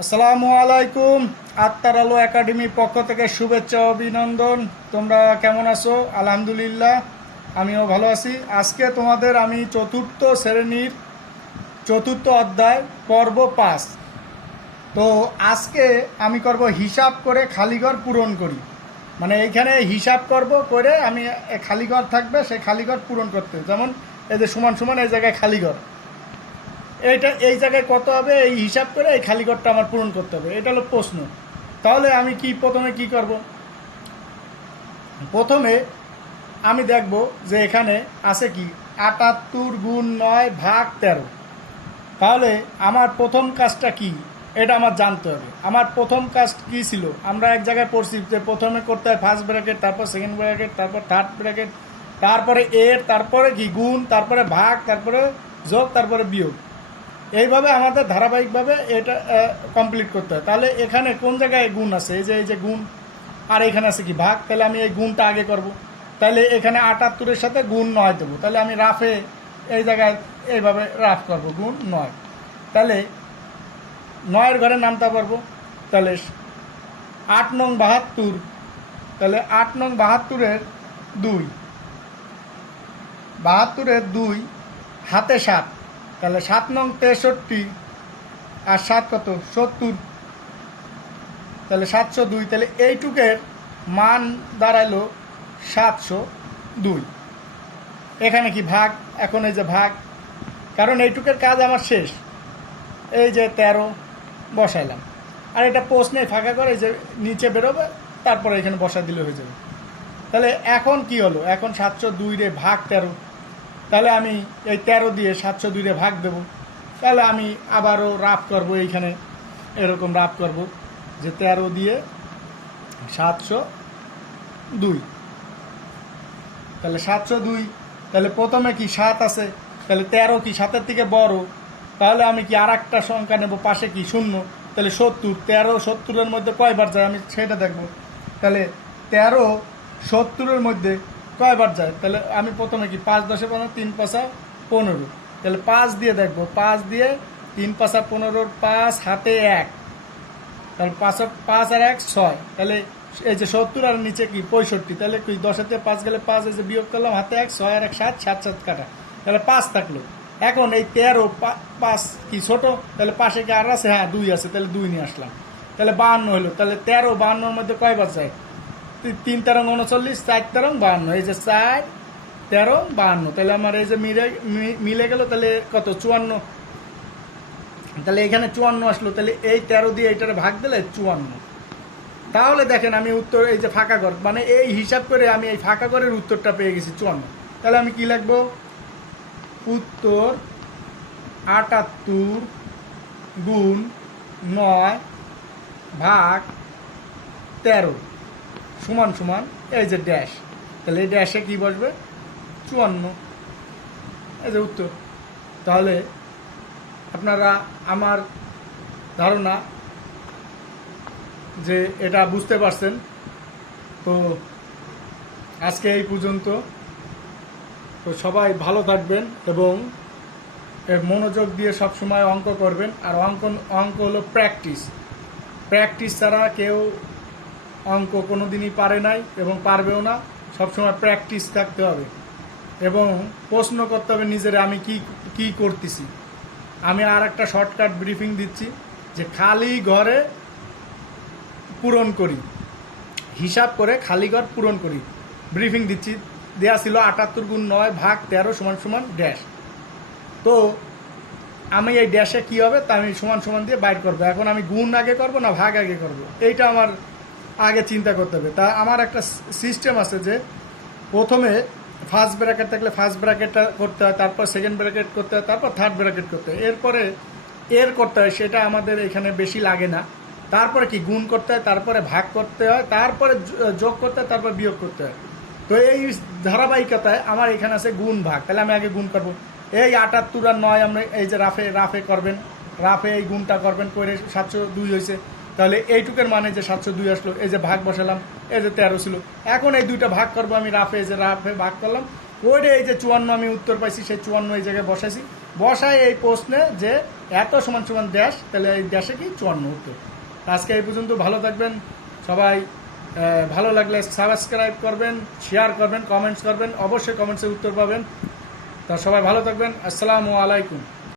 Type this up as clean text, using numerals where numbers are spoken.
আসসালামু আলাইকুম। আত্মার আলো একাডেমির পক্ষ থেকে শুভেচ্ছা ও অভিনন্দন। তোমরা কেমন আছো? আলহামদুলিল্লাহ, আমিও ভালো আছি। আজকে তোমাদের আমি চতুর্থ শ্রেণীর চতুর্থ অধ্যায় পর্ব 5। তো আজকে আমি করব হিসাব করে খালিঘর পূরণ করি। মানে এইখানে হিসাব করব করে আমি খালিঘর থাকবে, সেই খালিঘর পূরণ করতে, যেমন এই যে সমান সমান এই জায়গায় খালিঘর, এইটা এই জায়গায় কত হবে এই হিসাব করে এই খালি ঘরটা আমার পূরণ করতে হবে। এটা হলো প্রশ্ন। তাহলে আমি প্রথমে কি করব? প্রথমে আমি দেখব যে এখানে আছে কি ৭৮ গুণ ৯ ভাগ ১৩। তাহলে আমার প্রথম কাজটা কি এটা আমার জানতে হবে। আমার প্রথম কাজ কি ছিল? আমরা এক জায়গায় পড়ছি যে প্রথমে করতে হয় ফার্স্ট ব্র্যাকেট, তারপর সেকেন্ড ব্র্যাকেট, তারপর থার্ড ব্র্যাকেট, তারপরে এর, তারপরে কি গুণ, তারপরে ভাগ, তারপরে যোগ, তারপরে বিয়োগ। এইভাবে আমাদের ধারাবাহিকভাবে এটা কমপ্লিট করতে হয়। তাহলে এখানে কোন জায়গায় গুণ আছে? এই যে গুণ, আর এখানে আছে কি ভাগ। তাহলে আমি এই গুণটা আগে করব। তাহলে এখানে ৭৮-এর সাথে গুণ ৯ দেবো। তাহলে আমি রাফে এই জায়গায় এইভাবে রাফ করব, গুণ ৯। তাহলে ৯-এর ঘরে নামতে পারবো। তাহলে ৮ নং ৭২। তাহলে ৮ নং ৭২-এর ২, ৭২-এর ২ হাতে ৭। তাহলে ৭ নং ৬৩ আর ৭ কত? ৭০। তাহলে ৭০২। তাহলে এইটুকের মান দাঁড়ালো ৭০২। এখানে কি ভাগ? এখন এই যে ভাগ, কারণ এইটুকের কাজ আমার শেষ। এই যে ১৩ বসাইলাম, আর এটা প্রশ্নে ফাঁকা করে এই যে নিচে বেরোবে, তারপরে এখানে বসা দিলে হয়ে যাবে। তাহলে এখন কি হলো? এখন ৭০২ রে ভাগ ১৩। তাহলে আমি এই ১৩ দিয়ে ৭০২ রে ভাগ দেব। তাহলে আমি আবারও রাফ করব, এইখানে এরকম রাফ করব যে ১৩ দিয়ে ৭০২। তাহলে ৭০২। তাহলে প্রথমে কি ৭ আছে, তাহলে ১৩ কি ৭-এর থেকে বড়। তাহলে আমি কি আর একটা সংখ্যা নেব, পাশে কি ০। তাহলে ৭০। ১৩ ৭০-এর মধ্যে কয়বার যায় আমি সেটা দেখব। তাহলে ১৩ ৭০-এর মধ্যে কয়বার যায়? তাহলে আমি প্রথমে কি ৫ × ১০ = ৩ × ৫ = ১৫। তাহলে ৫ দিয়ে দেখব, ৫ দিয়ে ৩ × ৫ = ১৫, ৫ হাতে ১। তাহলে ৫ আর ১ ৬। তাহলে এই যে ৭০ আর নিচে কি ৬৫। তাহলে কি ১০-এর থেকে ৫ গেলে ৫, এই যে বিয়োগ করলাম, হাতে ১, ৬ আর ১ ৭, ৭ ৭ কাটা। তাহলে ৫ থাকলো। এখন এই ১৩ ৫ কি ছোট? তাহলে পাশে কি আর আছে? হ্যাঁ, ২ আছে। তাহলে ২ নিয়ে আসলাম। তাহলে ৫২ হলো। তাহলে ১৩ ৫২-এর মধ্যে কয়বার যায়? ৩ তেরং ৩৯, ৪ তেরং ৫২। এই যে ৪ তেরং ৫২। তাহলে আমার এই যে মিলে গেল। তাহলে কত? ৫৪। তাহলে এখানে ৫৪ আসলো। তাহলে এই ১৩ দিয়ে এইটারে ভাগ দিলে ৫৪। তাহলে দেখেন আমি উত্তর, এই যে ফাঁকা ঘর, মানে এই হিসাব করে আমি এই ফাঁকা ঘরের উত্তরটা পেয়ে গেছি ৫৪। তাহলে আমি কি লিখবো? উত্তর ৭৮ গুণ ৯ ভাগ ১৩ সমান সমান এই যে ড্যাশ। তাহলে এই ড্যাশে কি বসবে? ৫৪। এই যে উত্তর। তাহলে আপনারা আমার ধারণা যে এটা বুঝতে পারছেন। তো আজকে এই পর্যন্ত। তো সবাই ভালো থাকবেন এবং মনোযোগ দিয়ে সবসময় অঙ্ক করবেন। আর অঙ্ক হলো প্র্যাকটিস। প্র্যাকটিস ছাড়া কেউ অঙ্ক কোনো দিনই পারে নাই এবং পারবেও না। সবসময় প্র্যাকটিস থাকতে হবে এবং প্রশ্ন করতে হবে নিজেরা, আমি কি করতেছি। আমি আর একটা শর্টকাট ব্রিফিং দিচ্ছি যে খালি ঘরে পূরণ করি, হিসাব করে খালি ঘর পূরণ করি। ব্রিফিং দিচ্ছি, দেওয়া ছিল ৭৮ গুণ ৯ ভাগ ১৩ সমান সমান ড্যাশ। তো আমি এই ড্যাশে কী হবে তা আমি সমান সমান দিয়ে বাইর করবো। এখন আমি গুণ আগে করব না ভাগ আগে করব, এইটা আমার আগে চিন্তা করতে হবে। তা আমার একটা সিস্টেম আছে যে প্রথমে ফার্স্ট ব্র্যাকেট থাকলে ফার্স্ট ব্র্যাকেটটা করতে হয়, তারপর সেকেন্ড ব্র্যাকেট করতে হয়, তারপর থার্ড ব্র্যাকেট করতে হয়, এরপরে এর করতে হয়। সেটা আমাদের এখানে বেশি লাগে না। তারপরে কি গুণ করতে হয়, তারপরে ভাগ করতে হয়, তারপরে যোগ করতে হয়, তারপর বিয়োগ করতে হয়। তো এই ধারাবাহিকতায় আমার এখানে আছে গুণ ভাগ। তাহলে আমি আগে গুণ করবো। এই ৭৮ আর ৯ আমরা এই যে রাফে করবেন, রাফে এই গুণটা করবেন, করে ৭০২ হয়েছে। তাহলে এইটুকের মানে যে ৭০২ আসলো। এই যে ভাগ বসালাম, এই যে ১৩ ছিল। এখন এই দুইটা ভাগ করবো আমি রাফে, এই যে রাফে ভাগ করলাম, ওইটা এই যে ৫৪ আমি উত্তর পাইছি, সেই ৫৪ এই জায়গায় বসাইছি। বসায় এই প্রশ্নে যে এত সমান সমান দেশ, তাহলে এই দেশে কি 54 হতো। আজকে এই পর্যন্ত, ভালো থাকবেন সবাই। ভালো লাগলে সাবস্ক্রাইব করবেন, শেয়ার করবেন, কমেন্টস করবেন, অবশ্যই কমেন্টসে উত্তর পাবেন। তা সবাই ভালো থাকবেন। আসসালামু আলাইকুম।